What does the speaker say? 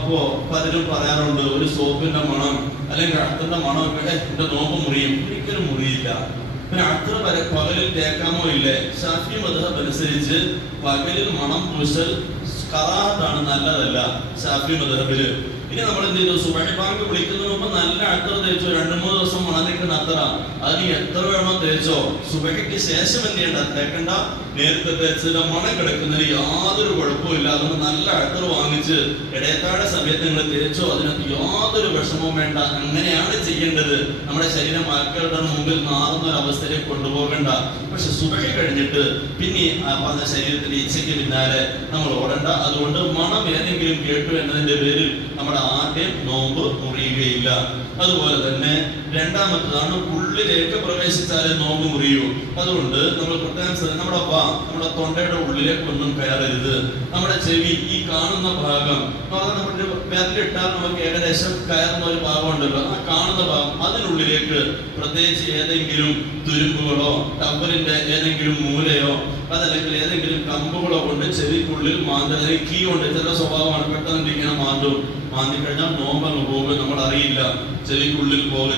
അപ്പോ പലരും പറയാറുണ്ട് ഒരു സോപ്പിന്റെ മണം അല്ലെങ്കിൽ അത്തറിന്റെ മണം ഒക്കെ എന്റെ നോമ്പ് മുറിയും. ഒരിക്കലും മുറിയില്ല. പിന്നെ അത്ര പകലിൽ തേക്കാമോ ഇല്ലേ? ശാഫി മദ്ഹബ് അനുസരിച്ച് പകലിൽ മണം പൂശൽ കറാഹത്താണ്, നല്ലതല്ല ശാഫി മദ്ഹബില്. ഇനി നമ്മൾ എന്ത് ചെയ്തു? സുബഹി ബാങ്ക് വിളിക്കുന്നതിന് മുമ്പ് നല്ല അത്തർ തേച്ചോ, 2-3 ദിവസം മണം നിൽക്കുന്ന അത്തറ, അതിന് എത്ര വേണോ തേച്ചോ. സുബഹിക്ക് ശേഷം എന്ത് ചെയ്യണ്ട? തേക്കണ്ട. നേരത്തെ തേച്ചതിന്റെ മണം കിടക്കുന്നതിന് യാതൊരു കുഴപ്പമില്ല. അതുകൊണ്ട് നല്ല അത്തർ വാങ്ങിച്ച് ഇടയത്താഴ സമയത്ത് നിങ്ങൾ തേച്ചോ, അതിനകത്ത് യാതൊരു വിഷമവും വേണ്ട. അങ്ങനെയാണ് ചെയ്യേണ്ടത്. നമ്മുടെ ശരീരം ആൾക്കാരുടെ മുമ്പിൽ മാറുന്ന ഒരു അവസ്ഥയിലേക്ക് കൊണ്ടുപോകണ്ട. പക്ഷെ സുബഹി കഴിഞ്ഞിട്ട് പിന്നെ പറഞ്ഞ ശരീരത്തിന്റെ ഇച്ഛയ്ക്ക് പിന്നാലെ നമ്മൾ ഓടണ്ട. അതുകൊണ്ട് മണം ഏതെങ്കിലും കേട്ടു എന്നതിന്റെ പേരിൽ നമ്മുടെ ആദ്യം നോമ്പ് മുറിയുകയില്ല. അതുപോലെ തന്നെ രണ്ടാമത്തതാണ് ഉള്ളിലേക്ക് പ്രവേശിച്ചാലേ നോമ്പ് മുറിയൂ. അതുകൊണ്ട് നമ്മൾ പ്രത്യേകം നമ്മുടെ തൊണ്ടയുടെ ഉള്ളിലേക്ക് ഒന്നും കയറരുത്. നമ്മുടെ ചെവി, ഈ കാണുന്ന ഭാഗം, നമ്മുടെ വിരലിട്ടാൽ നമുക്ക് ഏകദേശം കയറുന്ന ഒരു ഭാഗം ഉണ്ടല്ലോ, ആ കാണുന്ന ഭാഗം, അതിനുള്ളിലേക്ക് പ്രത്യേകിച്ച് ഏതെങ്കിലും തുരുമ്പുകളോ ടവലിന്റെ ഏതെങ്കിലും മൂലയോ അതല്ലെങ്കിൽ ഏതെങ്കിലും കമ്പുകളോ കൊണ്ട് ചെവിക്കുള്ളിൽ മാന്തി, കീ കൊണ്ട് ചില സ്വഭാവമാണ്, പെട്ടെന്ന് ഇങ്ങനെ മാന്തി കഴിഞ്ഞാൽ നോമ്പങ്ങ് പോകും, നമ്മൾ അറിയില്ല, ചെവിക്കുള്ളിൽ പോകും.